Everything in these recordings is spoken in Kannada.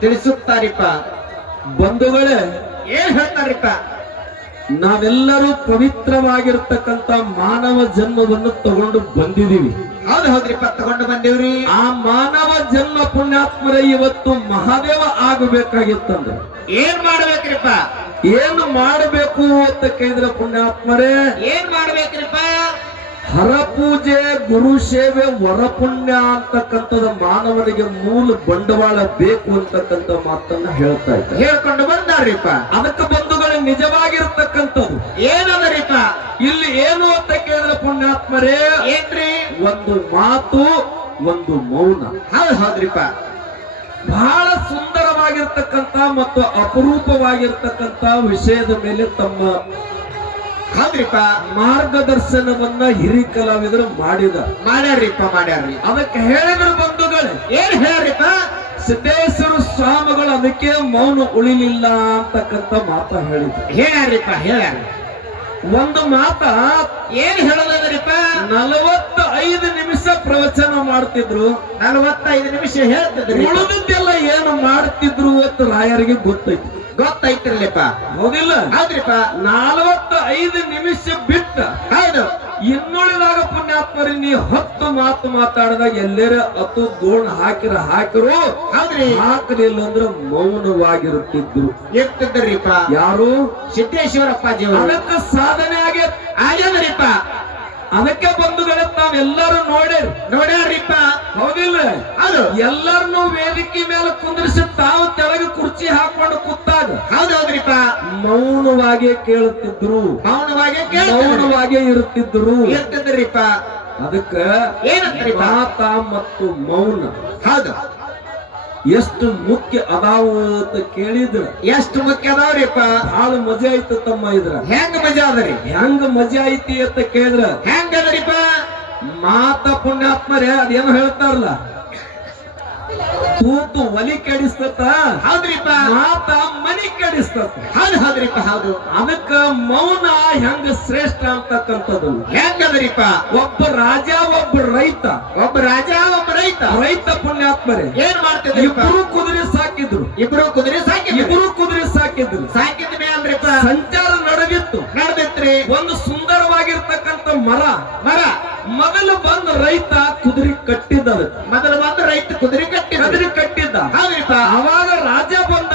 ತಿಳಿಸುತ್ತಾರಿಪ್ಪ. ಬಂಧುಗಳೇ, ಏನ್ ಹೇಳ್ತಾರಿಪ್ಪ? ನಾವೆಲ್ಲರೂ ಪವಿತ್ರವಾಗಿರ್ತಕ್ಕಂಥ ಮಾನವ ಜನ್ಮವನ್ನು ತಗೊಂಡು ಬಂದಿದೀವಿ. ಹೌದ್ರಿಪ್ಪ, ತಗೊಂಡು ಬಂದೇವ್ರಿ. ಆ ಮಾನವ ಜನ್ಮ ಪುಣ್ಯಾತ್ಮರೇ ಇವತ್ತು ಮಹಾದೇವ ಆಗಬೇಕಾಗಿತ್ತಂದ್ರೆ ಏನ್ ಮಾಡ್ಬೇಕ್ರಿಪ್ಪ? ಏನು ಮಾಡಬೇಕು ಅಂತ ಕೇಳಿದ್ರೆ ಪುಣ್ಯಾತ್ಮರೇ, ಏನ್ ಮಾಡ್ಬೇಕ್ರಿಪ್ಪ? ಹರಪೂಜೆ, ಗುರು ಸೇವೆ, ವರಪುಣ್ಯ ಅಂತಕ್ಕಂಥದ್ದು ಮಾನವನಿಗೆ ಮೂಲ ಬಂಡವಾಳ ಬೇಕು ಅಂತಕ್ಕಂಥ ಮಾತನ್ನ ಹೇಳ್ತಾ ಇದ್ದಾರೆ. ಹೇಳ್ಕೊಂಡು ಬಂದಾರ್ರಿಪ್ಪ. ಅದಕ್ಕೆ ಬಂಧುಗಳು ನಿಜವಾಗಿರ್ತಕ್ಕಂಥದ್ದು ಏನದರಿಪ್ಪ? ಇಲ್ಲಿ ಏನು ಅಂತ ಕೇಳಿದ್ರೆ ಪುಣ್ಯಾತ್ಮರೇ, ಏನ್ರಿ? ಒಂದು ಮಾತು, ಒಂದು ಮೌನ. ಹೌದ್ರಿಪ್ಪ. ಬಹಳ ಸುಂದರವಾಗಿರ್ತಕ್ಕಂಥ ಮತ್ತು ಅಪರೂಪವಾಗಿರ್ತಕ್ಕಂಥ ವಿಷಯದ ಮೇಲೆ ತಮ್ಮ ಹೌದ್ರಿಪ್ಪ ಮಾರ್ಗದರ್ಶನವನ್ನ ಹಿರಿಯ ಕಲಾವಿದರು ಮಾಡ್ಯಾರ್ರಿಪ್ಪ. ಅದಕ್ಕೆ ಹೇಳಿದ್ರು ಬಂಧುಗಳೇ, ಏನ್ ಹೇಳ್ರಿಪ್ಪ? ಸಿದ್ದೇಶ್ವರ ಸ್ವಾಮಿಗಳು ಅದಕ್ಕೆ ಮೌನ ಉಳಿಲಿಲ್ಲ ಅಂತಕ್ಕಂಥ ಮಾತ ಹೇಳಿದ್ರು. ಹೇಳ್ಯಾರ್ರಿಪ್ಪ. ಒಂದು ಮಾತ ಏನ್ ಹೇಳೋದ್ರಿಪ್ಪ? 45 ನಿಮಿಷ ಪ್ರವಚನ ಮಾಡ್ತಿದ್ರು. 45 ನಿಮಿಷ ಹೇಳ್ತಿದ್ರಿ. ಉಳಿದದ್ದೆಲ್ಲ ಏನು ಮಾಡ್ತಿದ್ರು ಅಂತ ರಾಯರಿಗೆ ಗೊತ್ತೈತಿರ್ಲಿಪ್ಪ. ಹೌದಿಲ್ಲ? ಹೌದ್ರಿಪ್ಪ. 45 ನಿಮಿಷ ಬಿಟ್ಟ ಹೌದು. ಇನ್ನುಳಿದಾಗ ಪುಣ್ಯಾತ್ಮರಿ ನೀ 10 ಮಾತು ಮಾತಾಡಿದಾಗ ಎಲ್ಲರ 10 ಗೋಣ್ ಹಾಕಿರು ಹೌದ್ರಿ. ಹಾಕಲಿಲ್ಲ ಅಂದ್ರೆ ಮೌನವಾಗಿರುತ್ತಿದ್ರು. ಇರ್ತಿದ್ರಿಪ್ಪ. ಯಾರು? ಸಿದ್ದೇಶ್ವರಪ್ಪಾಜಿ. ಅದಕ್ಕೆ ಸಾಧನೆ ಆಗ್ಯದ್ರಿಪ್ಪ. ಅದಕ್ಕೆ ಬಂಧುಗಳೇ ತಾವೆಲ್ಲರೂ ನೋಡ್ಯಾರ್ರಿಪ್ಪ. ಹೌದಿಲ್ಲ? ಹೌದು. ಎಲ್ಲರನ್ನೂ ವೇದಿಕೆ ಮೇಲೆ ಕುಂದ್ರಿಸಿ ತಾವು ತೆಳಗೆ ಕುರ್ಚಿ ಹಾಕೊಂಡು ಕೂತಾಗ ಹೌದ್ರಿಪ್ಪ ಮೌನವಾಗೇ ಕೇಳುತ್ತಿದ್ರು, ಮೌನವಾಗೇ ಇರುತ್ತಿದ್ರಿಪ್ಪ. ಅದಕ್ಕ ಮಾತ ಮತ್ತು ಮೌನ ಹೌದು ಎಷ್ಟು ಮುಖ್ಯ ಅದಾವು ಅಂತ ಕೇಳಿದ್ರ ಎಷ್ಟು ಮುಖ್ಯ ಅದಾವ್ರಿಪ್ಪ. ಬಹಳ ಮಜಾ ಐತ ತಮ್ಮ. ಇದ್ರ ಹೆಂಗ ಮಜಾ ಅದರಿ? ಹೆಂಗ ಮಜಾ ಐತಿ ಅಂತ ಕೇಳಿದ್ರ ಹೆಂಗ ಅದರಿಪ್ಪ? ಮಾತ ಪುಣ್ಯಾತ್ಮರೇ ಅದೇನು ಹೇಳ್ತಾರಲ್ಲ, ತೂತು ಒಲಿ ಕೆಡಿಸ್ತತ. ಹೌದ್ರಿಪ್ಪ. ಮಾತ ಮನಿ ಕೆಡಿಸ್ತತ. ಹೌದ್ರಿಪ್ಪ. ಹೌದು. ಅದಕ್ಕ ಮೌನ ಹೆಂಗ ಶ್ರೇಷ್ಠ ಅಂತಕ್ಕಂಥದ್ದು ಹೆಂಗದ್ರಿಪ್ಪ? ಒಬ್ಬ ರಾಜ, ಒಬ್ಬ ರೈತ. ರೈತ ಪುಣ್ಯಾತ್ಮರೇ ಏನ್ ಮಾಡ್ತಿದ್ರು? ಇಬ್ರು ಕುದುರೆ ಸಾಕಿದ್ರು. ಸಾಕಿದ ಮೇಲ್ರಿಪ್ಪ ಸಂಚಾರ ನಡೆದಿತ್ರಿ. ಒಂದು ಸುಂದರವಾಗಿರ್ತಕ್ಕಂಥ ಮರ ಮೊದಲು ಬಂದ ರೈತ ಕುದುರೆ ಕಟ್ಟಿದ್ದ. ಕಟ್ಟಿದ್ದ. ಅವಾಗ ರಾಜ ಬಂದ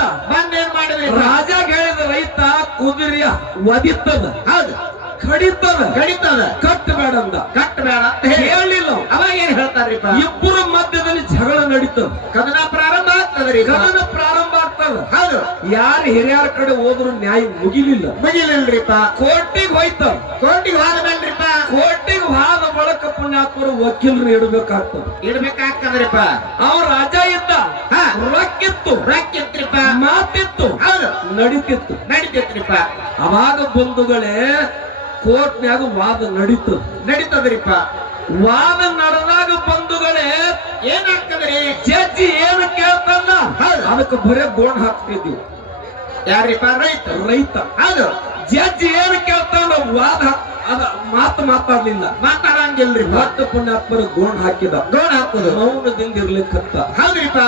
ಏನ್ ಮಾಡಿದ್ರಿ? ರಾಜ ಹೇಳಿದ ರೈತ ಕುದುರೆ ಒದಿತದ, ಹೌದು, ಕಡಿತದ, ಕಟ್ಟಬೇಡ ಅಂತ ಹೇಳಿಲ್ಲ. ಅವಾಗ ಏನ್ ಹೇಳ್ತಾರ್ರಿಪ್ಪ? ಇಬ್ಬರ ಮಧ್ಯದಲ್ಲಿ ಜಗಳ ನಡೀತದ. ಕದನ ಪ್ರಾರಂಭ ಆಗ್ತದ್ರಿ. ಹೌದು. ಯಾರು ಹಿರಿಯರ ಕಡೆ ಹೋದ್ರು ನ್ಯಾಯ ಮುಗಿಲಿಲ್ರಿಪ್ಪ. ಕೋರ್ಟಿಗೆ ಹೋಯ್ತ. ಕೋರ್ಟಿಗೆ ಹೋದ ಮೇಲ್ರಿಪ್ಪ, ಕೋರ್ಟಿಗೆ ಹೋದ ಬಳಕ ಪುಣ್ಯಾತ್ಮರು ವಕೀಲರು ಇಡ್ಬೇಕಾಗ್ತದ್ರಿಪ್ಪ. ಅವ ರಾಜ ಇದ್ದ, ರೊಕ್ಕಿತ್ತು, ಮಾತಿತ್ತು, ಹೌದು, ನಡೀತಿತ್ರಿಪ್ಪ. ಅವಾಗ ಬಂಧುಗಳೇ ಕೋರ್ಟ್ನ್ಯಾಗ ವಾದ ನಡೀತದ್ರಿಪ್ಪ. ವಾದ ನಡೆದಾಗ ಬಂಧುಗಳೇ ಏನಾಗ್ತದ್ರಿ? ಜಡ್ಜಿ ಏನು ಕೇಳ್ತಾನ ಅದಕ್ಕೆ ಬರೇ ಗೋಣ್ ಹಾಕ್ತಿದ್ವಿ. ಯಾರಿಪ್ಪ? ರೈತ. ಹೌದು. ಜಡ್ಜಿ ಏನು ಕೇಳ್ತಾನ ವಾದ ಮಾತಾಡ್ಲಿಲ್ಲ, ಮಾತಾಡಂಗಿಲ್ರಿ. ಒಟ್ಟು ಪುಣ್ಯಾತ್ಮರು ಗೋಣ್ ಹಾಕೋದು ಮೌನದಿಂದ ಇರ್ಲಿಕ್ಕಂತ. ಹೌದ್ರಿಪ್ಪ.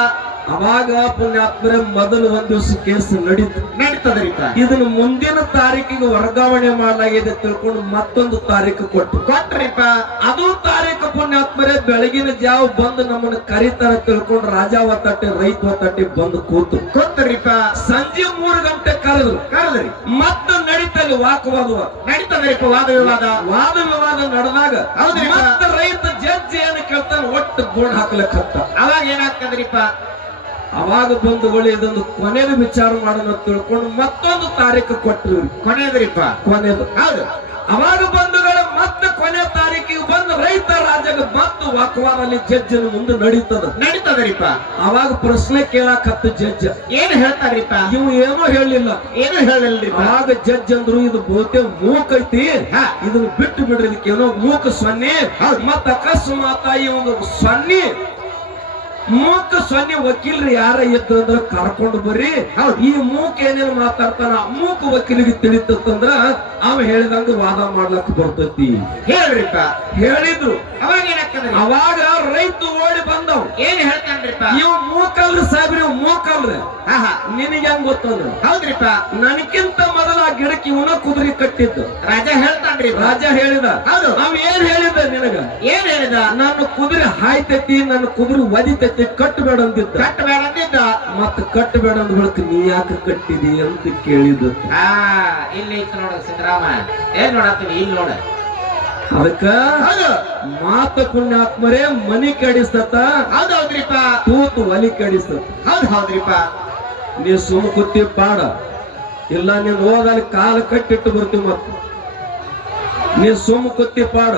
ಅವಾಗ ಪುಣ್ಯಾತ್ಮರೇ ಮೊದಲು ಒಂದ್ ದಿವಸ ಕೇಸ್ ನಡೀತದ್ರಿಪ್ಪ. ಇದನ್ನ ಮುಂದಿನ ತಾರೀಕಿಗೆ ವರ್ಗಾವಣೆ ಮಾಡಲಾಗಿದೆ ತಿಳ್ಕೊಂಡು ಮತ್ತೊಂದು ತಾರೀಕು ಕೊಟ್ರಿಪ್ಪ. ಅದು ತಾರೀಕು ಪುಣ್ಯಾತ್ಮರೇ ಬೆಳಗಿನ ಜಾವ ಬಂದು ನಮ್ಮನ್ನ ಕರೀತಾರ ತಿಳ್ಕೊಂಡು ರಾಜ ಒತ್ತಟ್ಟಿ ರೈತ ಒತ್ತಟ್ಟಿ ಬಂದು ಕೂತ್ರಿಪ್ಪ. ಸಂಜೆ 3 ಗಂಟೆ ಕರೆದ್ರಿ. ಮತ್ತೆ ನಡೀತಲ್ಲಿ ನಡೀತದ್ರಿಪ್ಪ. ವಾದ ವಿವಾದ ನಡೆದಾಗ ಮತ್ತೆ ರೈತ ಜಡ್ಜ್ ಏನು ಕೇಳ್ತಾನೆ ಒಟ್ಟು ಗೋಣ್ ಹಾಕ್ಲಕ್ಕಂತ. ಅವಾಗ ಏನಾಗ್ತದ್ರಿಪ್ಪ? ಅವಾಗ ಬಂಧುಗಳು ಇದೊಂದು ಕೊನೆಯದು ವಿಚಾರ ಮಾಡೋಣ ತಿಳ್ಕೊಂಡು ಮತ್ತೊಂದು ತಾರೀಕು ಕೊಟ್ಟರು. ಕೊನೆಯದು. ಹೌದು. ಅವಾಗ ಬಂಧುಗಳು ಮತ್ತೆ ಕೊನೆ ತಾರೀಕಿಗೆ ಬಂದು ರೈತ ರಾಜಗ ಮತ್ತು ವಾಕ್ವಾದಲ್ಲಿ ಜಡ್ಜ್ ಮುಂದೆ ನಡೀತದ್ರಿಪ್ಪ. ಅವಾಗ ಪ್ರಶ್ನೆ ಕೇಳಾಕತ್ತ ಜಡ್ಜ್. ಏನ್ ಹೇಳ್ತಾರ್ರಿಪ್ಪ? ಇವು ಏನೋ ಹೇಳಿಲ್ಲ. ಅವಾಗ ಜಡ್ಜ್ ಅಂದ್ರು ಇದು ಬಹುತೇಕ ಮೂಕ ಐತಿ, ಇದನ್ನ ಬಿಟ್ಟು ಬಿಡ್ರಿ, ಇದಕ್ಕೆ ಏನೋ ಮೂಕ ಸೊನ್ನೆ ಮತ್ತ ಅಕಸ್ಮಾತ್ ಇವಾಗ ಮೂಕ ಸೊನ್ನೆ ವಕೀಲರು ಯಾರ ಇದ್ದು ಅಂದ್ರೆ ಕರ್ಕೊಂಡು ಬರ್ರಿ, ಈ ಮೂಕ ಏನೇನು ಮಾತಾಡ್ತಾನ ಮೂಕ ವಕೀಲಿಗೆ ತಿಳಿತಂದ್ರ ಅವ ಹೇಳಿದಂಗ ವಾದ ಮಾಡ್ಲಕ್ ಬರ್ತೈತಿ ಹೇಳ್ರಿಪ್ಪ. ಹೇಳಿದ್ರು. ಅವಾಗ ರೈತ ಓಡಿ ಬಂದವ್. ಏನ್ ಹೇಳ್ತಾನ್ರಿಪ್ಪ? ಇವ್ ಮೂಕಲ್ರಿ ಸಾಹೇಬ್ರಿ, ಮೂಕಲ್ರಿ ಆಹಾ ನಿನಗೆ ಹೆಂಗ್ ಗೊತ್ತಂದ್ರ ಹೌದ್ರಿಪ್ಪ ನನಗಿಂತ ಮೊದಲ ಆ ಗಿಡಕ್ಕೆ ಇವನ ಕುದುರೆ ಕಟ್ಟಿದ್ದು ರಾಜ ಹೇಳ್ತಾನ್ರಿ ರಾಜ ಹೇಳಿದ. ಹೌದು ನಾವ್ ಏನ್ ಹೇಳಿದ ನಿನಗ? ಏನ್ ಹೇಳಿದ? ನನ್ನ ಕುದುರೆ ಹಾಯ್ತೈತಿ, ನನ್ನ ಕುದುರೆ ಒದಿತೈತಿ, ಕಟ್ಟಬೇಡ ಅಂದಿದ್ದ. ಕಟ್ಟಬೇಡ ಅಂದಿದ್ದ. ಮತ್ತ ಕಟ್ಟಬೇಡ ಅಂದ ಬಳಿಕ ನೀ ಯಾಕೆ ಕಟ್ಟಿದಿ ಅಂತ ಕೇಳಿದ. ಇಲ್ಲಿ ಇತ್ತು ನೋಡ ಸಿದ್ದರಾಮ, ಏನ್ ನೋಡತ್ತೀವಿ ಇಲ್ಲಿ ನೋಡ. ಅದಕ್ಕ ಮಾತ ಪುಣ್ಯಾತ್ಮರೇ ಮನಿ ಕೆಡಿಸ್ತತ, ಹೌದೌದ್ರಿಪ್ಪ, ತೂತು ಒಲಿ ಕೆಡಿಸ್ತತ. ಹೌದ್ರಿಪ್ಪ. ನೀ ಸುಮ್ ಕೂತಿ ಪಾಡ, ಇಲ್ಲ ನೀನ್ ಹೋದಲ್ಲಿ ಕಾಲ ಕಟ್ಟಿಟ್ಟು ಬರ್ತೀವಿ. ಮತ್ತ ನೀ ಸುಮ್ ಕೂತಿ ಪಾಡ,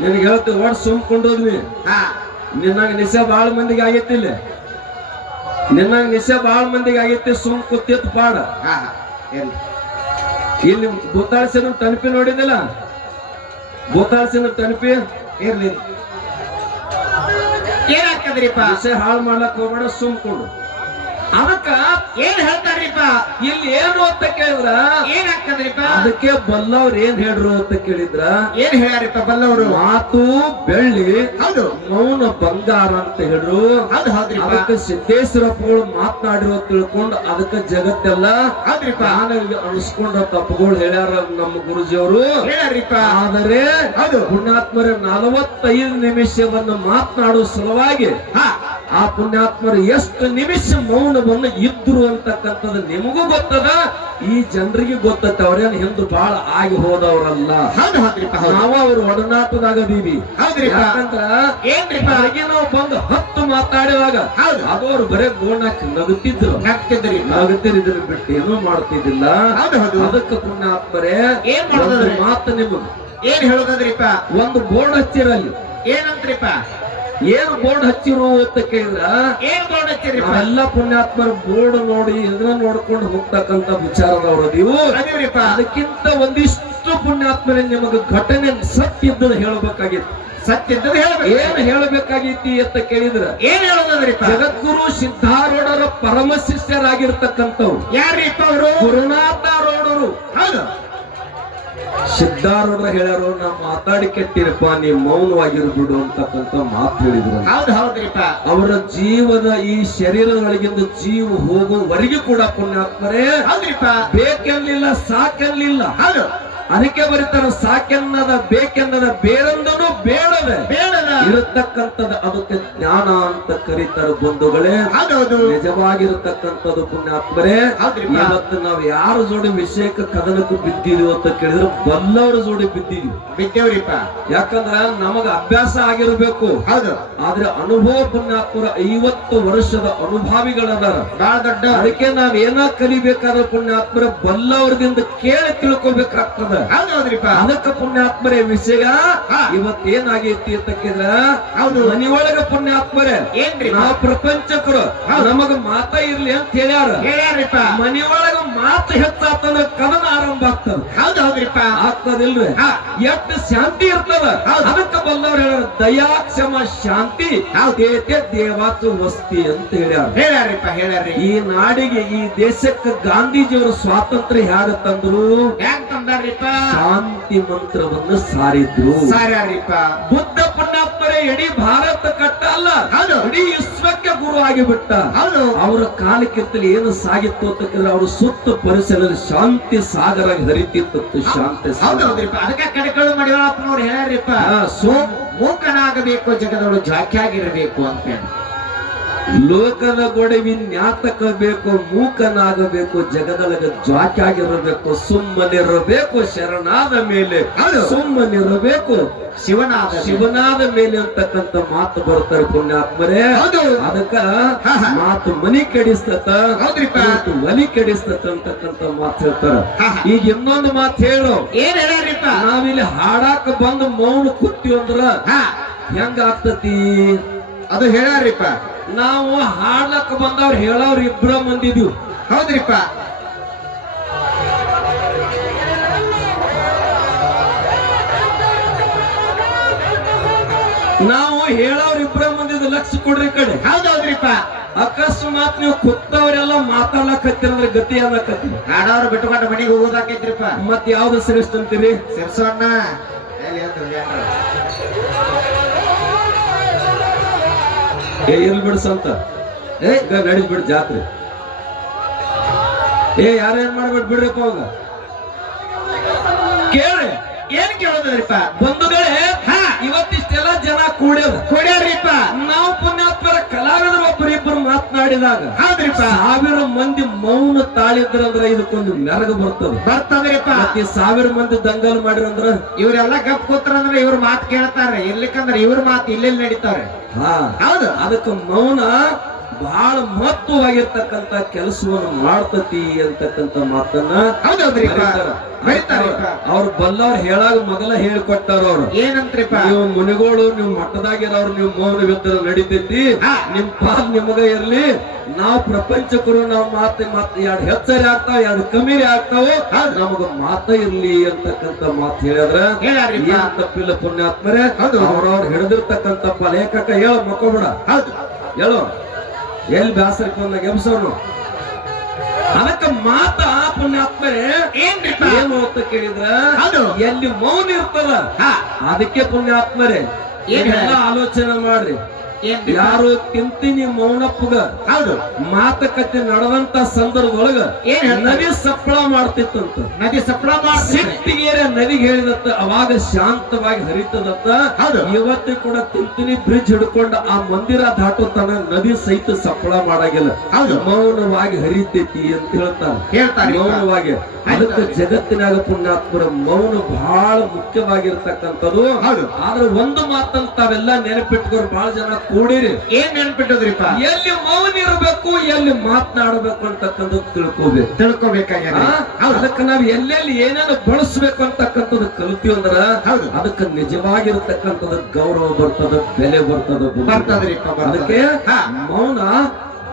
ನಿನಗೆ ಹೇಳ್ತೀವಿ ಒಡ್ ಸುಮ್ಕೊಂಡೋದ್ವಿ. ನಿನ್ನಂಗ ನಿಶೆ ಬಾಳ ಮಂದಿಗೆ ಆಗೈತಿಲ್ಲ, ನಿನ್ನಂಗ ನಿಶೆ ಬಾಳ ಮಂದಿಗೆ ಆಗೈತಿ. ಸುಮ್ ಕೂತಿತ್ತು ಪಾಡ. ಇಲ್ಲಿ ಭೂತಾಳ್ಸಿನ ತನಪಿ ನೋಡಿದಿಲ್ಲ, ಭೂತಾಳ್ಸಿನ ತನಪಿ ಇರ್ಲಿ, ಏನಾಗ್ತದ್ರಿಪ್ಪ? ವಿಷಯ ಹಾಳು ಮಾಡ್ಲಕ್ ಹೋಗ್ಬೇಡ, ಸುಮ್ಕೊಂಡು. ಅದಕ್ಕ ಏನ್ ಹೇಳ್ತಾರ್ರಿಪ್ಪ? ಇಲ್ಲಿ ಏನು ಅಂತ ಕೇಳಿದ್ರ ಏನಾಗ್ತದ್ರಿಪ್ಪ? ಅದಕ್ಕೆ ಬಲ್ಲವ್ರ ಏನ್ ಹೇಳ್ರು ಅಂತ ಕೇಳಿದ್ರ ಏನ್ ಹೇಳ್ಯಾರಿಪ್ಪ ಬಲ್ಲವರು? ಮಾತು ಬೆಳ್ಳಿ, ಹೌದು, ಮೌನ ಬಂಗಾರ ಅಂತ ಹೇಳ್ರು. ಹೌದ್ರಿಪ್ಪ. ಅದಕ್ಕೆ ಸಿದ್ದೇಶ್ವರಪ್ಪಗಳು ಮಾತನಾಡಿರೋ ತಿಳ್ಕೊಂಡು ಅದಕ್ಕೆ ಜಗತ್ತೆಲ್ಲ ಹೌದ್ರಿಪ್ಪ ಅನಿಸ್ಕೊಂಡ ತಪ್ಪುಗಳು ಹೇಳ್ಯಾರ ನಮ್ಮ ಗುರುಜಿಯವರು ಹೇಳ್ಯಾರಿಪ್ಪ. ಆದರೆ ಹೌದು, ಪುಣ್ಯಾತ್ಮರ 45 ನಿಮಿಷವನ್ನು ಮಾತನಾಡುವ ಸಲುವಾಗಿ ಆ ಪುಣ್ಯಾತ್ಮರು ಎಷ್ಟು ನಿಮಿಷ ಮೌನವನ್ನು ಇದ್ರು ಅಂತಕ್ಕಂಥದ್ದು ನಿಮಗೂ ಗೊತ್ತದ, ಈ ಜನರಿಗೆ ಗೊತ್ತದ. ಅವ್ರೇನು ಹಿಂದೆ ಬಹಳ ಆಗಿ ಹೋದವರಲ್ಲ. ನಾವು ಅವ್ರ ಒಡನಾಟದಾಗ ಅದೀವಿ. ಯಾಕಂದ್ರ ಬೆಳಗ್ಗೆ ನಾವು ಬಂದು 10 ಮಾತಾಡುವಾಗ ಅದು ಅವ್ರು ಬರೇ ಗೋಣಾಕಿ ನಗುತ್ತಿದ್ರು, ನಗುತ್ತಿರಿದ್ರು ಬಿಟ್ಟು ಏನೂ ಮಾಡ್ತಿದ್ದಿಲ್ಲ. ಅದಕ್ಕೆ ಪುಣ್ಯಾತ್ಮರೇ ಒಂದು ಮಾತು ನಿಮಗ ಏನ್ ಹೇಳೋದ್ರಿಪ್ಪ? ಒಂದು ಬೋರ್ಡ್ ಹಚ್ಚಿರಲ್ಲಿ ಏನಂತ್ರಿಪ್ಪ? ಏನು ಬೋರ್ಡ್ ಹಚ್ಚಿರು ಅಂತ ಕೇಳಿದ್ರ ಏನ್ ಬೋರ್ಡ್ ಹಚ್ಚಿರಿ? ಎಲ್ಲ ಪುಣ್ಯಾತ್ಮರ ಬೋರ್ಡ್ ನೋಡಿ ಇದನ್ನ ನೋಡ್ಕೊಂಡು ಹೋಗ್ತಕ್ಕಂತ ವಿಚಾರದವ್ರದೀವು. ಅದಕ್ಕಿಂತ ಒಂದಿಷ್ಟು ಪುಣ್ಯಾತ್ಮರೇ ನಿಮಗೆ ಘಟನೆ ಸತ್ಯ ಇದ್ದದ್ದು ಹೇಳಬೇಕಾಗಿತ್ತು. ಸತ್ಯ ಇದ್ದದ್ದು ಏನ್ ಹೇಳಬೇಕಾಗಿತಿ ಅಂತ ಕೇಳಿದ್ರ ಏನ್ ಹೇಳೋದ್ರಿಪ್ಪ? ಜಗದ್ಗುರು ಸಿದ್ಧಾರೂಢರ ಪರಮ ಶಿಷ್ಯರಾಗಿರ್ತಕ್ಕಂಥವ್ರು ಯಾರಿಪ್ಪ ಅವರು? ಗುರುನಾಥಾರೂಢರು. ಹೌದು, ಸಿದ್ಧಾರೂಢರ ಹೇಳ್ಯಾರು, ನಾ ಮಾತಾಡಿ ಕೆಟ್ಟಿರಪ್ಪ, ನೀ ಮೌನವಾಗಿರ್ಬಿಡು ಅಂತಕ್ಕಂಥ ಮಾತು ಹೇಳಿದ್ರು. ಹೌದ್ರಿಪ್ಪ. ಅವರ ಜೀವದ ಈ ಶರೀರದೊಳಗಿಂದ ಜೀವ ಹೋಗುವವರೆಗೂ ಕೂಡ ಪುಣ್ಯಾತ್ಮರೇ ಬೇಕೆನ್ಲಿಲ್ಲ, ಸಾಕೆನ್ಲಿಲ್ಲ. ಅದಕ್ಕೆ ಬರೀತಾರ, ಸಾಕೆನ್ನದ ಬೇಕೆನ್ನದ ಬೇರೆಂದನು ಬೇಡದೆ ಇರತಕ್ಕಂಥದ್ದು ಅದಕ್ಕೆ ಜ್ಞಾನ ಅಂತ ಕರೀತಾರ ಬಂಧುಗಳೇ. ನಿಜವಾಗಿರತಕ್ಕಂಥದ್ದು ಪುಣ್ಯಾತ್ಮರೇ. ಇವತ್ತು ನಾವ್ ಯಾರ ಜೋಡಿ ವಿಷಯಕ್ಕೆ ಕದನಕ್ಕೆ ಬಿದ್ದಿದೀವಿ ಅಂತ ಕೇಳಿದ್ರೆ ಬಲ್ಲವರ ಜೋಡಿ ಬಿದ್ದೇವ್ರಿಪ್ಪ. ಯಾಕಂದ್ರ ನಮಗ ಅಭ್ಯಾಸ ಆಗಿರ್ಬೇಕು, ಆದ್ರೆ ಅನುಭವ ಪುಣ್ಯಾತ್ಮರ 50 ವರ್ಷದ ಅನುಭಾವಿಗಳದಾರ, ಬಹಳ ದೊಡ್ಡ. ಅದಕ್ಕೆ ನಾವ್ ಏನ ಕಲಿಬೇಕಾದ್ರೆ ಪುಣ್ಯಾತ್ಮರ ಬಲ್ಲವರದಿಂದ ಕೇಳಿ ತಿಳ್ಕೊಬೇಕಾಗ್ತದ. ಅದಕ್ಕೆ ಪುಣ್ಯಾತ್ಮರೇ ವಿಷಯ ಇವತ್ತೇನಾಗೈತಿ ಅಂತ ಕೇಳಿದ್ರ ಮನಿಯೊಳಗ ಪುಣ್ಯಾತ್ಮರೇ ನಾವು ಪ್ರಪಂಚಕರು ನಮಗ ಮಾತ ಇರ್ಲಿ ಅಂತ ಹೇಳ್ಯಾರ. ಮನಿಯೊಳಗ ಮಾತು ಹೆಚ್ಚಾತಂದ್ರ ಕದನ ಆರಂಭ ಆಗ್ತದ. ಆಗ್ತದಿಲ್ರಿ? ಎಷ್ಟು ಶಾಂತಿ ಇರ್ತದ ಅದಕ್ಕೆ ಬಲ್ಲವ್ರು ಹೇಳ್ಯಾರ, ದಯಾ ಕ್ಷಮ ಶಾಂತಿ ದೇವಾಚು ವಸ್ತಿ ಅಂತ ಹೇಳ್ಯಾರ. ಈ ನಾಡಿಗೆ, ಈ ದೇಶಕ್ಕೆ ಗಾಂಧೀಜಿಯವರು ಸ್ವಾತಂತ್ರ್ಯ ಹ್ಯಾಗ ತಂದ್ರು? ಶಾಂತಿ ಮಂತ್ರವನ್ನು ಸಾರಿದ್ರು. ಬುದ್ಧ ಪುಣ್ಯಾತ್ಮರೇ ಇಡೀ ಭಾರತ ಕಟ್ಟ ಅಲ್ಲ, ಇಡೀ ವಿಶ್ವಕ್ಕೆ ಗುರು ಆಗಿಬಿಟ್ಟ. ಅವರ ಕಾಲಕ್ಕಿಂತಲೂ ಏನು ಸಾಗಿತ್ತು ಅಂತಂದ್ರೆ ಅವ್ರ ಸುತ್ತ ಪರಿಸರದಲ್ಲಿ ಶಾಂತಿ ಸಾಗರ ಹರಿತಿತ್ತು. ಶಾಂತಿ ಅದಕ್ಕೆ ಕಡೆಗಳು ಮಾಡಿದಪ್ಪನವ್ರು ಹೇಳ್ಯಾರಿಪ್ಪ, ಮೂಕನಾಗಬೇಕು, ಜಗದೊಳು ಜಾಕ್ಯಾಗಿರಬೇಕು ಅಂತ ಹೇಳಿ. ಲೋಕದ ಗೊಡವಿ ಜ್ಞಾತಕ ಬೇಕು, ಮೂಕನಾಗಬೇಕು, ಜಗದೊಳಗ ಜ್ವಾಕ್ಯಾಗಿರಬೇಕು, ಸುಮ್ಮನಿರಬೇಕು, ಶರಣಾದ ಮೇಲೆ ಸುಮ್ಮನಿರಬೇಕು, ಶಿವನಾದ ಮೇಲೆ ಅಂತಕ್ಕಂಥ ಮಾತು ಬರ್ತಾರೆ ಪುಣ್ಯಾತ್ಮರೇ. ಅದಕ್ಕ ಮಾತು ಮನಿ ಕೆಡಿಸ್ತತ, ಒಲಿ ಕೆಡಿಸ್ತತ ಅಂತಕ್ಕಂಥ ಮಾತು ಹೇಳ್ತಾರ. ಈಗ ಇನ್ನೊಂದು ಮಾತು ಹೇಳು, ಏನ್ ಹೇಳ್ಯಾರಿಪ್ಪ? ನಾವಿಲ್ಲಿ ಹಾಡಾಕ ಬಂದು ಮೌನ ಕೂತೀವಿ ಅಂದ್ರ ಹೆಂಗ ಆಗ್ತತಿ? ಅದು ಹೇಳ್ಯಾರಿಪ್ಪ. ನಾವು ಹಾಡ್ಲಕ್ಕ ಬಂದವ್ರು ಹೇಳವ್ರು 2 ಮಂದಿ ಇದೀವಿ. ಹೌದ್ರಿಪ್ಪ. ನಾವು ಹೇಳವ್ರು 2 ಮಂದಿ ಲಕ್ಷ ಕೊಡ್ರಿ ಕಡೆ. ಹೌದೌದ್ರಿಪ್ಪ. ಅಕಸ್ಮಾತ್ ನೀವು ಕೂತವ್ರೆಲ್ಲ ಮಾತಾಡ್ಲಕತ್ತಿರಂದ್ರೆ ಗತಿ ಅನ್ನಕತ್ತಿ. ಹಾಡವ್ರು ಬಿಟ್ಟುಕೊಂಡು ಮನೆಗೆ ಹೋಗೋದಾಕೈತ್ರಿಪ್ಪ. ಮತ್ ಯಾವ್ದು ಶ್ರೇಷ್ಠ ಅಂತೀರಿ? ಸಿರ್ಸೋಣ್ಣ. ಇರ್ಲಿ ಬಿಡ್ಸಂತ ಈಗ ನಡೀದ್ ಬಿಡ್ ಜಾತ್ರೆ. ಯಾರೇನ್ ಮಾಡ್ಬಿಡ್ ಬಿಡ್ರಿಪ್ಪ ಅವಾಗ ಕೇಳ್ರಿ. ಏನ್ ಕೇಳೋದ್ರಿಪ್ಪ ಬಂಧುಗಳೇ, ಇವತ್ತಿಷ್ಟೆಲ್ಲ ಜನ ಕೂಡ್ಯಾರ್ರಿಪ್ಪ. ನಾವು ಪುಣ್ಯಾತ್ಮರ ಕಲಾವಿದರು ಒಬ್ಬರಿಬ್ಬರು ಮಾತನಾಡಿದಾಗ ಹೌದ್ರಿಪ್ಪ 1000 ಮಂದಿ ಮೌನ ತಾಳಿದ್ರಂದ್ರ ಇದಕ್ಕೊಂದು ಮೆರಗು ಬರ್ತದ್ರಿಪ್ಪ. ಮತ್ತೆ 1000 ಮಂದಿ ದಂಗಲ್ ಮಾಡಿರಂದ್ರ ಇವ್ರೆಲ್ಲ ಗಪ್ ಕೂತ್ರಂದ್ರ ಇವ್ರ ಮಾತು ಕೇಳ್ತಾರ್ರಿ. ಇರ್ಲಿಕ್ಕಂದ್ರ ಇವ್ರ ಮಾತು ಇಲ್ಲೆಲ್ಲಿ ನಡೀತಾವ್ರಿ. ಹೌದು. ಅದಕ್ಕೆ ಮೌನ ಬಹಳ ಮಹತ್ವವಾಗಿರ್ತಕ್ಕಂತ ಕೆಲಸವನ್ನು ಮಾಡ್ತತಿ ಅಂತಕ್ಕಂತ ಮಾತನ್ನ ಅವ್ರು ಬಲ್ಲವ್ರು ಹೇಳಾಗ ಮೊದಲ ಹೇಳಿಕೊಟ್ಟಾರ. ಅವ್ರು ಏನಂತ್ರಿಪ್ಪ, ನೀವು ಮುನಿಗೋಳು ನೀವು ಮಠದಾಗಿರೋರು ನೀವು ಮೌನವಿದ್ರ ನಡಿತೈತಿ, ನಿಮ್ ಪಾಲ್ ನಿಮಗ ಇರ್ಲಿ. ನಾವು ಪ್ರಪಂಚಕರು ನಾವು ಮಾತು ಎರಡು ಹೆಚ್ಚರಿ ಆಗ್ತಾವ, ಎರಡು ಕಮ್ಮಿರಿ ಆಗ್ತಾವ, ನಮಗ ಮಾತ ಇರ್ಲಿ ಅಂತಕ್ಕಂತ ಮಾತು ಹೇಳಿದ್ರ ಏನ್ ತಪ್ಪಿಲ್ಲ ಪುಣ್ಯಾತ್ಮರೇ. ಅವ್ರವ್ರು ಹಿಡಿದಿರ್ತಕ್ಕಂತ ಲೇಖಕ ಹೇಳ ಮಕ್ಕೋಬಿಡ. ಹೌದು ಹೇಳು, ಎಲ್ಲಿ ಬ್ಯಾಸರಕ್ಕೆ ಬಂದಾಗ ಎಬ್ಸೋನು. ಅದಕ್ಕೆ ಮಾತ ಪುಣ್ಯಾತ್ಮರೇ ಏನು ಅಂತ ಕೇಳಿದ್ರ ಎಲ್ಲಿ ಮೌನ ಇರ್ತದ ಅದಕ್ಕೆ ಪುಣ್ಯಾತ್ಮರೇ ಏನೆಲ್ಲ ಆಲೋಚನೆ ಮಾಡ್ರಿ. ಯಾರು ತಿಂತೀನಿ ಮೌನಪ್ಪಗ ಹೌದು ಮಾತುಕತೆ ನಡೆದಂತ ಸಂದರ್ಭದೊಳಗ ನದಿ ಸಪ್ಪಳ ಮಾಡ್ತಿತ್ತಂತ. ನದಿ ಸಪ್ಪಳ ಸಿಟ್ಟಿಗೇರೆ ನದಿಗೆ ಹೇಳಿದತ್ತ, ಅವಾಗ ಶಾಂತವಾಗಿ ಹರಿತದತ್ತ. ಇವತ್ತು ಕೂಡ ತಿಂತೀನಿ ಬ್ರಿಡ್ಜ್ ಹಿಡ್ಕೊಂಡ ಆ ಮಂದಿರ ದಾಟುತ್ತಾನ, ನದಿ ಸಹಿತ ಸಪ್ಪಳ ಮಾಡಾಗಿಲ್ಲ, ಮೌನವಾಗಿ ಹರಿತೈತಿ ಅಂತ ಹೇಳ್ತಾರೆ. ಮೌನವಾಗಿ. ಅದಕ್ಕೆ ಜಗತ್ತಿನಾಗ ಪುಣ್ಯಾತ್ಮರ ಮೌನ ಬಹಳ ಮುಖ್ಯವಾಗಿರ್ತಕ್ಕಂಥದ್ದು. ಆದ್ರೆ ಒಂದು ಮಾತನ್ನು ತಾವೆಲ್ಲ ನೆನಪಿಟ್ಕೊಂಡು ಬಹಳ ಜನ ಕೂಡಿರಿ. ಏನ್ ನೆನಪಿಟ್ಟದ್ರಿಪ್ಪ, ಎಲ್ಲಿ ಮೌನ ಇರಬೇಕು ಎಲ್ಲಿ ಮಾತನಾಡಬೇಕು ಅಂತಕ್ಕಂಥದ್ದು ತಿಳ್ಕೊಬೇಕಾಗ್ಯದ. ಅದಕ್ಕೆ ನಾವ್ ಎಲ್ಲೆಲ್ಲಿ ಏನೇನು ಬಳಸ್ಬೇಕು ಅಂತಕ್ಕಂಥದ್ದು ಕಲ್ತೀವಿ ಅಂದ್ರ ಅದಕ್ಕೆ ನಿಜವಾಗಿರ್ತಕ್ಕಂಥದ್ದು ಗೌರವ ಬರ್ತದ, ಬೆಲೆ ಬರ್ತದ್ರಿಪ್ಪ. ಅದಕ್ಕೆ ಮೌನ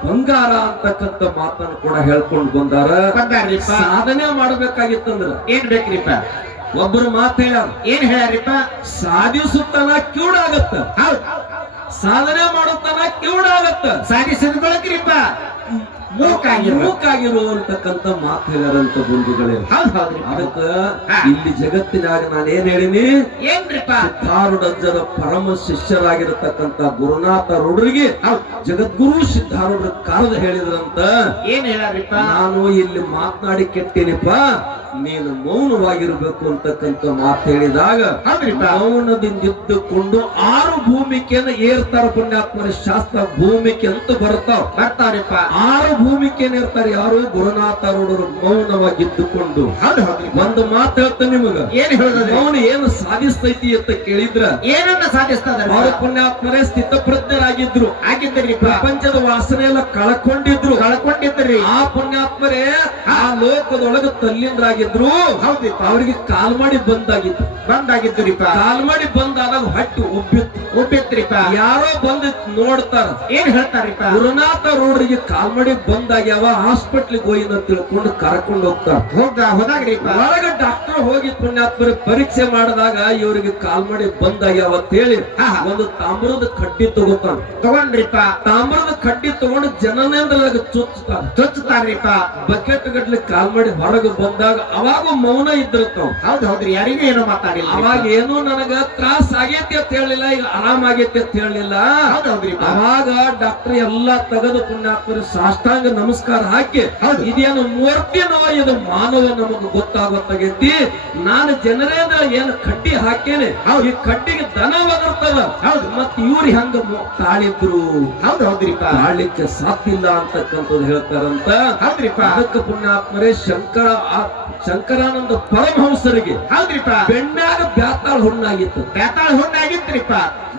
ಬಂಗಾರ ಅಂತಕ್ಕಂಥ ಮಾತನ್ನು ಕೂಡ ಹೇಳ್ಕೊಂಡು ಬಂದಾರ. ಸಾಧನೆ ಮಾಡ್ಬೇಕಾಗಿತ್ತಂದ್ರ ಏನ್ ಬೇಕ್ರಿಪ್ಪ, ಒಬ್ಬರು ಮಾತು ಹೇಳ್ಯಾರ. ಏನ್ ಹೇಳ್ಯಾರಿಪ್ಪ, ಸಾಧಿಸುತ್ತಾನ ಕಿವುಡಾಗತ್ತ, ಸಾಧನೆ ಮಾಡುತ್ತಾನ ಕಿವುಡಾಗತ್ತ, ಸಾಧಿಸಿದ ಬಳಕ್ರಿಪ್ಪ ಮೂಕಾಗಿರುವಂತಕ್ಕಂಥ ಮಾತು ಹೇಳ್ಯಾರಂತ ಬಂಧುಗಳೇ. ಅದಕ್ಕ ಇಲ್ಲಿ ಜಗತ್ತಿನಾಗ ನಾನು ಏನ್ ಹೇಳಿನಿ, ಸಿದ್ಧಾರೂಢರ ಪರಮ ಶಿಷ್ಯರಾಗಿರತಕ್ಕಂತ ಗುರುನಾಥ ರೂಢರಿಗೆ ಜಗದ್ಗುರು ಸಿದ್ಧಾರೂಢರ ಕಾಲದ ಹೇಳಿದ್ರಂತ. ಏನ್ ಹೇಳಾರಿಪ್ಪ, ನಾನು ಇಲ್ಲಿ ಮಾತನಾಡಿ ಕೆಟ್ಟೇನಿಪ್ಪ, ನೀನು ಮೌನವಾಗಿರ್ಬೇಕು ಅಂತಕ್ಕಂಥ ಮಾತು ಹೇಳಿದಾಗ ಮೌನದಿಂದ ಇದ್ದುಕೊಂಡು 6 ಭೂಮಿಕೆಯನ್ನು ಏರ್ತಾರ ಪುಣ್ಯಾತ್ಮರ. ಶಾಸ್ತ್ರ ಭೂಮಿಕೆ ಅಂತ ಬರ್ತಾವ್ರಿಪ್ಪ. 6 ಭೂಮಿಕೆಯನ್ನು ಏರ್ತಾರೆ ಯಾರು? ಗುರುನಾಥ ರೂಢರು ಮೌನವಾಗಿದ್ದುಕೊಂಡು. ಒಂದು ಮಾತು ಹೇಳ್ತ ನಿಮಗ, ಏನ್ ಹೇಳಿದ್ರೆ ಮೌನ ಏನು ಸಾಧಿಸ್ತೈತಿ ಅಂತ ಕೇಳಿದ್ರ ಏನನ್ನ ಸಾಧಿಸ್ತದ? ಅವ್ರ ಪುಣ್ಯಾತ್ಮರೇ ಸ್ಥಿತಪ್ರಜ್ಞರಾಗಿದ್ರು, ಆಗಿದ್ರಿ. ಪ್ರಪಂಚದ ವಾಸನೆ ಎಲ್ಲ ಕಳ್ಕೊಂಡಿದ್ರಿ. ಆ ಪುಣ್ಯಾತ್ಮರೇ ಆ ಲೋಕದೊಳಗ ತಲ್ಲಿಂದ್ರಾಗಿದ್ರು. ಅವ್ರಿಗೆ ಕಾಲ್ ಮಾಡಿ ಬಂದಾಗಿದ್ದುರಿಪ್ಪ. ಕಾಲ್ ಮಾಡಿ ಬಂದಾದಾಗ ಹೊಟ್ಟೆ ಉಬ್ಬಿತ್ರಿಪ್ಪ. ಯಾರೋ ಬಂದು ನೋಡ್ತಾರ, ಏನ್ ಹೇಳ್ತಾರಿಪ್ಪ, ಗುರುನಾಥ ರೋಡ್ರಿಗೆ ಕಾಲ್ ಮಾಡಿ ಬಂದಾಗ್ಯಾವ, ಹಾಸ್ಪಿಟ್ಲಿಗೆ ಹೋಗಿನ ತಿಳ್ಕೊಂಡು ಕರ್ಕೊಂಡು ಹೋದಾಗ್ರಿಪ್ಪ. ಒಳಗ ಡಾಕ್ಟರ್ ಹೋಗಿ ಪುಣ್ಯಾತ್ಮರ ಪರೀಕ್ಷೆ ಮಾಡಿದಾಗ ಇವ್ರಿಗೆ ಕಾಲ್ ಮಾಡಿ ಬಂದಾಗ್ಯಾವ ಅಂತ ಹೇಳಿ ಒಂದು ತಾಮ್ರದ ಕಡ್ಡಿ ತಗೊಂಡ್ರಿಪ್ಪ. ತಾಮ್ರದ ಕಡ್ಡಿ ತಗೊಂಡು ಜನನೇಂದ್ರದಾಗ ಚುಚ್ಚುತ್ತಾರ್ರಿಪ್ಪ. ಬಕೆಟ್ ಗಟ್ಲೆ ಕಾಲ್ ಮಾಡಿ ಹೊರಗೆ ಬಂದಾಗ ಅವಾಗ ಮೌನ ಇದ್ದಿರ್ತಾವ. ಹೌದ್ರಿ, ಯಾರಿಗೂ ಏನೋ ಮಾತಾಡಿಲ್ಲ. ಅವಾಗ ಏನು ನನಗ ತ್ರಾಸ ಆಗೈತಿ ಅಂತ ಹೇಳಿಲ್ಲ, ಈಗ ಆರಾಮ ಆಗೈತಿ ಅಂತ ಹೇಳಿಲ್ಲ. ಅವಾಗ ಡಾಕ್ಟರ್ ಎಲ್ಲಾ ತೆಗೆದು ಪುಣ್ಯಾತ್ಮರ ಸಾಷ್ಟಾಂಗ ನಮಸ್ಕಾರ ಹಾಕಿ, ಇದೇನು ಮೂರ್ತಿನೋ ಇದು ಮಾನವ ನಮಗ ಗೊತ್ತಾಗೈತಿ. ನಾನು ಜನರೇಂದ್ರ ಏನು ಕಡ್ಡಿ ಹಾಕೇನೆ, ಈ ಕಡ್ಡಿಗೆ ದನ ಒದರ್ತದ. ಮತ್ ಇವ್ರು ಹೆಂಗ ತಾಳಿದ್ರು ತಾಳ್ಲಿಕ್ಕೆ ಸಾಧ್ಯ ಇಲ್ಲ ಅಂತಕ್ಕಂಥದ್ದು ಹೇಳ್ತಾರಂತ. ಅದಕ್ಕೆ ಪುಣ್ಯಾತ್ಮರೇ ಶಂಕರಾನಂದ ಪರಮಹಂಸರಿಗೆ ಬೆಣ್ಣಾಗ ಬ್ಯಾತಾಳ ಹುಣ್ಣಾಗಿತ್ರಿಪ್ಪ.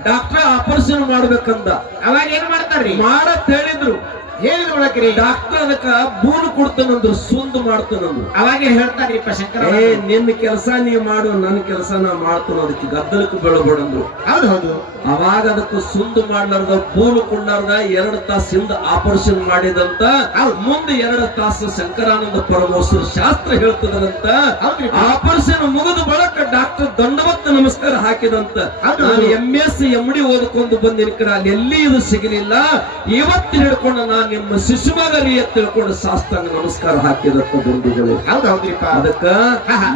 ಡಾಕ್ಟರ್ ಆಪರೇಷನ್ ಮಾಡ್ಬೇಕಂದ. ಅವಾಗ ಏನ್ ಮಾಡ್ತಾರ್ರಿ? ಮಾಡತ್ ಹೇಳಿದ್ರು. ಹೇಳಿದ್ರಿ ಡಾಕ್ಟರ್ ಅದಕ್ಕ ಬೂನು ಕೊಡ್ತಾನಂದ್ರು, ಸುಂದ್ ಮಾಡ್ತಾನಂದ್ರು. ಅವಾಗ ಹೇಳ್ತಾರ್ರಿಪ್ಪ ಶಂಕರ, ನಿನ್ನ ಕೆಲಸ ನೀ ಮಾಡು, ನನ್ನ ಕೆಲಸ ನಾ ಮಾಡ್ತಾನ, ಅದಕ್ಕೆ ಗದ್ದಲಕ್ಕೆ ಬೀಳಬೇಡಂದ್ರು. ಹೌದು. ಅವಾಗ ಅದಕ್ಕೂ ಸುಂದ್ ಮಾಡ್ಲಾರ್ದ ಬೂನು ಕೊಡ್ಲಾರ್ದ 2 ತಾಸು ಹಿಂದ ಆಪರೇಷನ್ ಮಾಡಿದಂತ. ಮುಂದೆ 2 ತಾಸು ಶಂಕರಾನಂದ ಪರಮಹಂಸರ ಶಾಸ್ತ್ರ ಹೇಳ್ತದಂತ. ಆಪರೇಷನ್ ಮುಗಿದ ಬಳಕ ಡಾಕ್ಟರ್ ದಂಡವತ್ತ ನಮಸ್ಕಾರ ಹಾಕಿದಂತ. ನಾನು MS MD ಓದ್ಕೊಂಡು ಬಂದಿನ ಅಲ್ಲಿ ಎಲ್ಲಿ ಇದು ಸಿಗಲಿಲ್ಲ. ಇವತ್ತು ಹಿಡ್ಕೊಂಡು ನಾನು ನಿಮ್ಮ ಶಿಶುಮಗರಿ ಅಂತ ತಿಳ್ಕೊಂಡು ಸಾಷ್ಟಾಂಗ ನಮಸ್ಕಾರ ಹಾಕಿದತ್ತ ಬಂಧುಗಳೇ. ಹೌದ್ರಿಪ್ಪ. ಅದಕ್ಕ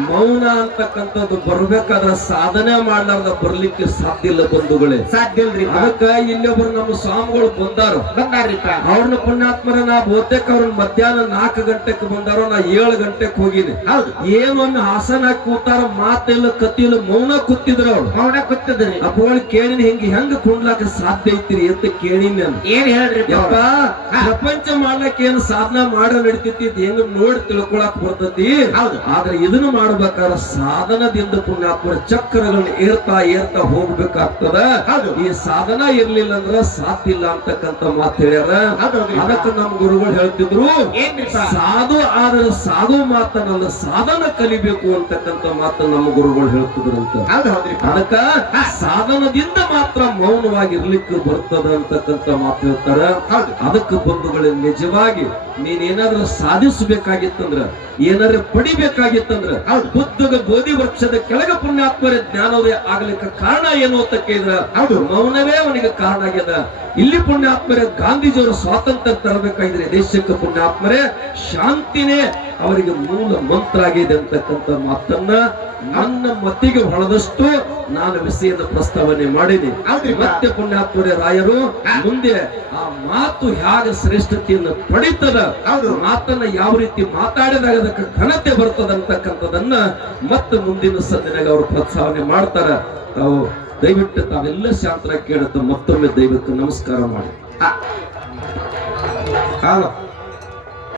ಮೌನ ಅಂತಕ್ಕಂಥದ್ದು ಬರ್ಬೇಕಾದ್ರ ಸಾಧನೆ ಮಾಡ್ಲಾರ್ದ ಬರ್ಲಿಕ್ಕೆ ಸಾಧ್ಯ ಇಲ್ಲ ಬಂಧುಗಳೇ, ಸಾಧ್ಯ ಇಲ್ರಿ. ಅದಕ್ಕ ಇಲ್ಲೊಬ್ರು ನಮ್ಮ ಸ್ವಾಮಿಗಳು ಬಂದಾರಿಪ್ಪ. ಅವ್ರನ್ನ ಪುಣ್ಯಾತ್ಮರ ನಾ ಬಹುತೇಕ ಅವ್ರನ್ನ ಮಧ್ಯಾಹ್ನ 4 ಗಂಟೆಗೆ ಬಂದಾರೋ, ನಾ 7 ಗಂಟೆಗೆ ಹೋಗಿನಿ. ಏನೊಮ್ಮೆ ಹಾಸನ ಹಾಕಿ ಕೂತಾರ, ಮಾತಿಲ್ಲ ಕತ್ತಿಲ್ಲ, ಮೌನ ಕೂತಿದ್ರು ಅವ್ರು. ಮೌನ ಕೂತಿದ್ರಿ. ಅಪ್ಪಗಳು ಕೇಳಿನಿ ಹೆಂಗ್ ಕುಂಡ್ಲಾಕ ಸಾಧ್ಯ ಐತಿರಿ ಅಂತ ಕೇಳಿನಿ ನಾನು. ಏನ್ ಹೇಳ್ರಿ ಯಪ್ಪ, ಪ್ರಪಂಚ ಮಾಡ್ಲಕ್ ಏನ್ ಸಾಧನ ಮಾಡ ನಡಿತೈತಿ ಹೆಂಗ್ ನೋಡಿ ತಿಳ್ಕೊಳಕ್ ಬರ್ತೈತಿ. ಆದ್ರೆ ಇದನ್ನು ಮಾಡ್ಬೇಕಾದ್ರ ಸಾಧನದಿಂದ ಪುಣ್ಯಾತ್ಮರ ಚಕ್ರಗಳನ್ನ ಏರ್ತಾ ಹೋಗ್ಬೇಕಾಗ್ತದ. ಈ ಸಾಧನ ಇರ್ಲಿಲ್ಲ ಅಂದ್ರ ಸಾಧ್ಯ ಇಲ್ಲ ಅಂತಕ್ಕಂತ ಮಾತು ಹೇಳ್ಯಾರ. ಅದಕ್ಕೆ ನಮ್ ಗುರುಗಳು ಹೇಳ್ತಿದ್ರು, ಸಾಧು ಆದ್ರೆ ಸಾಧು ಮಾತನಲ್ಲ, ಸಾಧನ ಕಲಿಬೇಕು ಅಂತಕ್ಕಂತ ಮಾತು ನಮ್ಮ ಗುರುಗಳು ಹೇಳ್ತಿದ್ರು ಅಂತ. ಅದಕ್ಕ ಸಾಧನದಿಂದ ಮಾತ್ರ ಮೌನವಾಗಿರ್ಲಿಕ್ಕೆ ಬರ್ತದ ಅಂತಕ್ಕಂತ ಮಾತು ಹೇಳ್ತಾರ. ಅದಕ್ಕೆ ಬಂಧುಗಳೇ, ನಿಜವಾಗಿ ನೀನೇನಾದ್ರೂ ಸಾಧಿಸಬೇಕಾಗಿತ್ತಂದ್ರ, ಏನಾದ್ರೂ ಪಡಿಬೇಕಾಗಿತ್ತಂದ್ರ, ಬುದ್ಧಗ ಬೋಧಿ ವೃಕ್ಷದ ಕೆಳಗ ಪುಣ್ಯಾತ್ಮರ ಜ್ಞಾನೋದಯ ಆಗ್ಲಿಕ್ಕೆ ಕಾರಣ ಏನು ಅಂತ ಕೇಳಿದ್ರ ಮೌನವೇ ಅವನಿಗೆ ಕಾರಣ ಆಗ್ಯದ. ಇಲ್ಲಿ ಪುಣ್ಯಾತ್ಮರೇ ಗಾಂಧೀಜಿಯವರು ಸ್ವಾತಂತ್ರ್ಯ ತರಬೇಕಾಗಿದ್ರೆ ದೇಶಕ್ಕೆ ಪುಣ್ಯಾತ್ಮರೇ ಶಾಂತಿನೇ ಅವರಿಗೆ ಮೂಲ ಮಂತ್ರ ಆಗಿದೆ ಅಂತಕ್ಕಂಥ ಮಾತನ್ನ ನನ್ನ ಮತಿಗೆ ಹೊಳೆದಷ್ಟು ನಾನು ವಿಷಯದ ಪ್ರಸ್ತಾವನೆ ಮಾಡಿದೆ. ಮತ್ತೆ ಪುಣ್ಯಾತ್ಮರೇ ರಾಯರು ಮುಂದೆ ಆ ಮಾತು ಹೇಗೆ ಶ್ರೇಷ್ಠತೆಯನ್ನು ಪಡಿತದ, ಮಾತನ್ನ ಯಾವ ರೀತಿ ಮಾತಾಡಿದಾಗ ಅದಕ್ಕೆ ಘನತೆ ಬರ್ತದ ಅಂತಕ್ಕಂಥದನ್ನ ಮತ್ತೆ ಮುಂದಿನ ಸಂದಿನಾಗ ಅವರು ಪ್ರಸ್ತಾವನೆ ಮಾಡ್ತಾರ. ತಾವು ದಯವಿಟ್ಟು ತಾವೆಲ್ಲ ಶಾಂತರಾಗಿ ಕೇಳುತ್ತ ಮತ್ತೊಮ್ಮೆ ದಯವಿಟ್ಟು ನಮಸ್ಕಾರ ಮಾಡಿ.